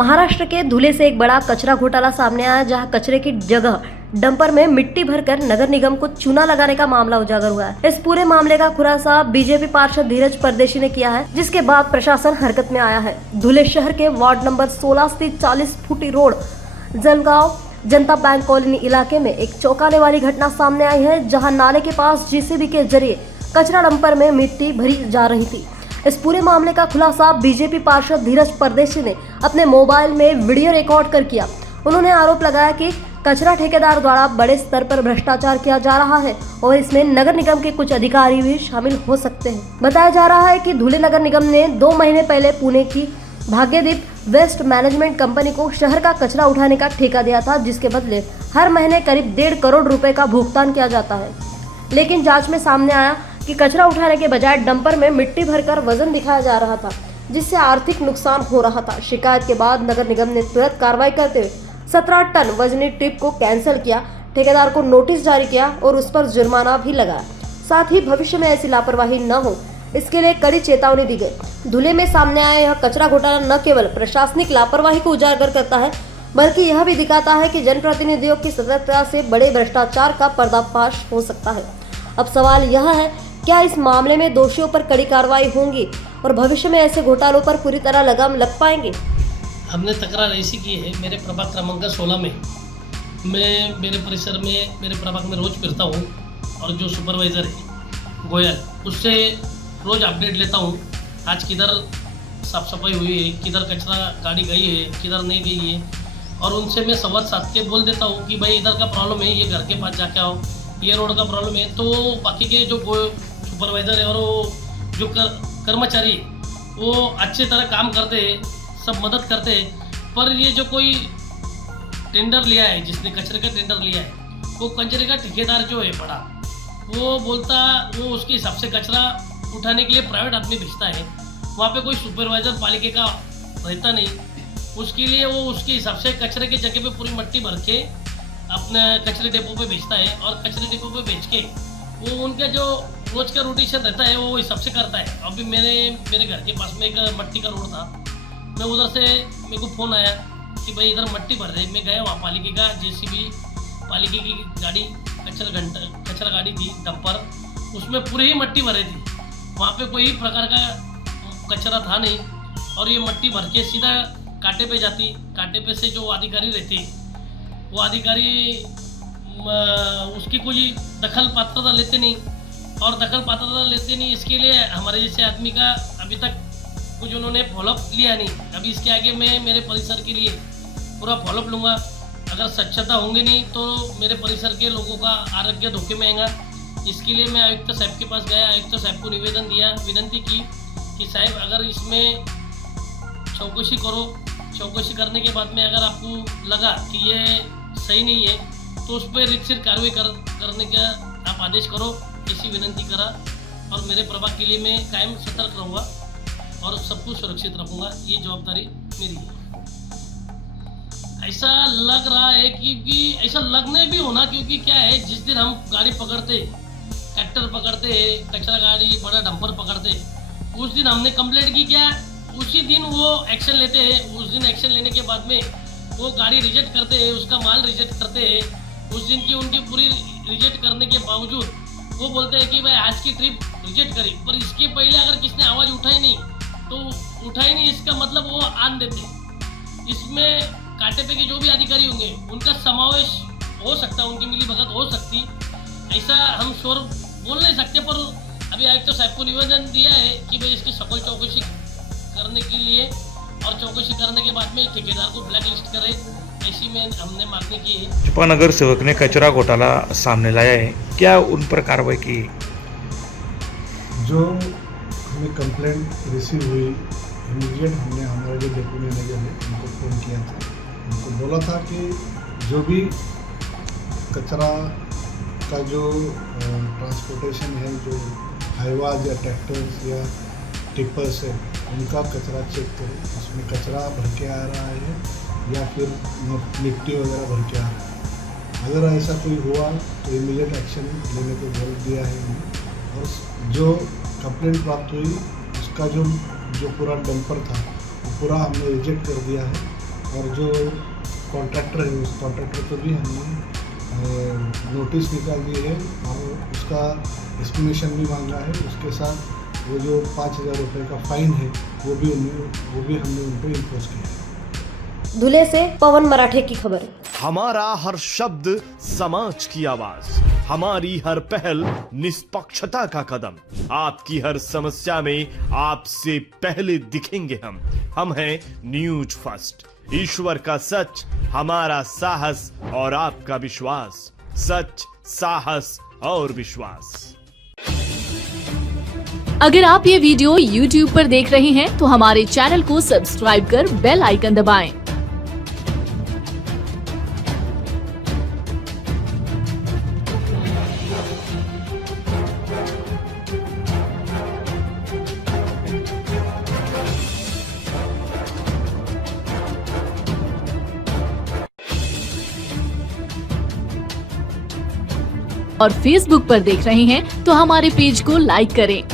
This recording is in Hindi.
महाराष्ट्र के धुले से एक बड़ा कचरा घोटाला सामने आया, जहां कचरे की जगह डंपर में मिट्टी भरकर नगर निगम को चूना लगाने का मामला उजागर हुआ है। इस पूरे मामले का खुलासा बीजेपी पार्षद धीरज परदेशी ने किया है, जिसके बाद प्रशासन हरकत में आया है। धुले शहर के वार्ड नंबर 16 स्थित 40 फुटी रोड जलगांव जनता बैंक कॉलोनी इलाके में एक चौंकाने वाली घटना सामने आई है, जहां नाले के पास जेसीबी के जरिए कचरा डंपर में मिट्टी भरी जा रही थी। इस पूरे मामले का खुलासा बीजेपी पार्षद धीरज परदेशी ने अपने मोबाइल में वीडियो रिकॉर्ड कर किया। उन्होंने आरोप लगाया कि कचरा ठेकेदार द्वारा बड़े स्तर पर भ्रष्टाचार किया जा रहा है और इसमें नगर निगम के कुछ अधिकारी भी शामिल हो सकते हैं। बताया जा रहा है कि धुले नगर निगम ने 2 महीने पहले पुणे की भाग्यदीप वेस्ट मैनेजमेंट कंपनी को शहर का कचरा उठाने का ठेका दिया था, जिसके बदले हर महीने करीब 1.5 करोड़ रुपए का भुगतान किया जाता है। लेकिन जांच में सामने आया कि कचरा उठाने के बजाय डंपर में मिट्टी भरकर वजन दिखाया जा रहा था, जिससे आर्थिक नुकसान हो रहा था। शिकायत के बाद नगर निगम ने तुरंत कार्रवाई करते हुए 17 टन वजनी ट्रिप को कैंसिल किया, ठेकेदार को नोटिस जारी किया और उस पर जुर्माना भी लगाया। साथ ही भविष्य में ऐसी लापरवाही न हो, इसके लिए कड़ी चेतावनी दी गई। धुले में सामने आया यह कचरा घोटाला न केवल प्रशासनिक लापरवाही को उजागर करता है, बल्कि यह भी दिखाता है कि जनप्रतिनिधियों की सतर्कता से बड़े भ्रष्टाचार का पर्दाफाश हो सकता है। अब सवाल यह है, क्या इस मामले में दोषियों पर कड़ी कार्रवाई होंगी और भविष्य में ऐसे घोटालों पर पूरी तरह लगाम लग पाएंगे? हमने तकरार ऐसी की है, मेरे प्रभाग क्रमांक 16 में मैं मेरे परिसर में मेरे प्रभाग में रोज़ फिरता हूँ और जो सुपरवाइज़र है गोयल, उससे रोज़ अपडेट लेता हूँ। आज किधर साफ सफाई हुई है, किधर कचरा गाड़ी गई है, किधर नहीं गई है, और उनसे मैं संवाद साध के बोल देता हूँ कि भाई इधर का प्रॉब्लम है, ये घर के पास जाके आओ, ये रोड का प्रॉब्लम है। तो बाकी के जो सुपरवाइज़र है और वो जो कर्मचारी वो अच्छी तरह काम करते हैं, सब मदद करते हैं। पर ये जो कोई टेंडर लिया है, जिसने कचरे का टेंडर लिया है, वो कचरे का ठेकेदार जो है बड़ा, वो बोलता वो उसके हिसाब से कचरा उठाने के लिए प्राइवेट आदमी भेजता है। वहाँ पे कोई सुपरवाइज़र पालिका का रहता नहीं, उसके लिए वो उसके हिसाब से कचरे की जगह पे पूरी मिट्टी भर के अपने कचरे डिपो पे भेजता है और कचरे डिपो पे भेज के वो उनका जो रोज का रोटेशन रहता है वो हिसाब से करता है। अभी मेरे घर के पास में एक मट्टी का रोड था, मैं उधर से मेरे को फ़ोन आया कि भाई इधर मट्टी भर रहे। मैं गया, वहाँ पालिका का जेसीबी पालिका की गाड़ी कचरा गाड़ी थी डंपर, उसमें पूरी ही मट्टी भरी थी। वहाँ पे कोई प्रकार का कचरा था नहीं और ये मट्टी भर के सीधा कांटे पे जाती। कांटे पे से जो अधिकारी रहते वो अधिकारी उसकी कोई दखल पात्रता लेते नहीं, और दखल पात्रता लेते नहीं इसके लिए हमारे जैसे आदमी का अभी तक कुछ उन्होंने फॉलोअप लिया नहीं। अभी इसके आगे मैं मेरे परिसर के लिए पूरा फॉलोअप लूँगा। अगर स्वच्छता होंगी नहीं तो मेरे परिसर के लोगों का आरोग्य धोखे में आएगा। इसके लिए मैं आयुक्त साहब के पास गया, आयुक्त साहब को निवेदन दिया, विनती की कि साहब अगर इसमें चौकसी करो, चौकसी करने के बाद में अगर आपको लगा कि ये सही नहीं है तो उस पर रीतसर कार्रवाई करने का आप आदेश करो, ऐसी विनती करा। और मेरे प्रभाग के लिए मैं कायम सतर्क रहूँगा और सबको सुरक्षित रखूँगा, ये जवाबदारी मेरी है। ऐसा लग रहा है कि ऐसा लगने भी होना, क्योंकि क्या है, जिस दिन हम गाड़ी पकड़ते, ट्रैक्टर पकड़ते, कचरा गाड़ी बड़ा डंपर पकड़ते, उस दिन हमने कंप्लेंट की, क्या उसी दिन वो एक्शन लेते हैं। उस दिन एक्शन लेने के बाद में वो गाड़ी रिजेक्ट करते हैं, उसका माल रिजेक्ट करते हैं। उस दिन की उनकी पूरी रिजेक्ट करने के बावजूद वो बोलते हैं कि भाई आज की ट्रिप रिजेक्ट करी, पर इसके पहले अगर किसने आवाज़ उठाई नहीं तो उठाई नहीं, इसका मतलब वो आन देते। इसमें कांटे पे के जो भी अधिकारी होंगे उनका समावेश हो सकता है, उनकी मिली भगत हो सकती, ऐसा हम श्योर बोल नहीं सकते। पर अभी आयुक्त तो साहब को निवेदन दिया है कि भाई इसकी सफल चौकसी करने के लिए और चौकसी करने के बाद में ठेकेदार को ब्लैक लिस्ट करे, ऐसी में हमने मांगनी की है। भाजपा नगर सेवक ने कचरा घोटाला सामने लाया है, क्या उन पर कार्रवाई की? जो हमें कंप्लेंट रिसीव हुई, इमीडिएट हमने हमारे जो डिपो मैनेजर है उनको फ़ोन किया था। उनको बोला था कि जो भी कचरा का जो ट्रांसपोर्टेशन है, जो हाईवाज या ट्रैक्टर्स या टिपर्स है, उनका कचरा चेक करो, उसमें कचरा भर के आ रहा है या फिर मिट्टी वगैरह भर के आ रहा है। अगर ऐसा कोई हुआ तो इमीडिएट एक्शन लेने को बोल दिया है हमने। और जो कंप्लेंट प्राप्त हुई उसका जो पूरा डंपर था वो पूरा हमने रिजेक्ट कर दिया है और जो कॉन्ट्रैक्टर है उस कॉन्ट्रैक्टर को भी हमने नोटिस निकाल दिए है और उसका एस्टिमेशन भी मांगा है। उसके साथ वो जो 5,000 रुपये का फाइन है वो भी हमने उन पर इम्पोज किया है। धुले से पवन मराठे की खबर। हमारा हर शब्द समाज की आवाज, हमारी हर पहल निष्पक्षता का कदम, आपकी हर समस्या में आपसे पहले दिखेंगे हम हैं न्यूज फर्स्ट। ईश्वर का सच, हमारा साहस और आपका विश्वास। सच, साहस और विश्वास। अगर आप ये वीडियो YouTube पर देख रहे हैं तो हमारे चैनल को सब्सक्राइब कर बेल आइकन दबाएं। और Facebook पर देख रहे हैं तो हमारे पेज को लाइक करें।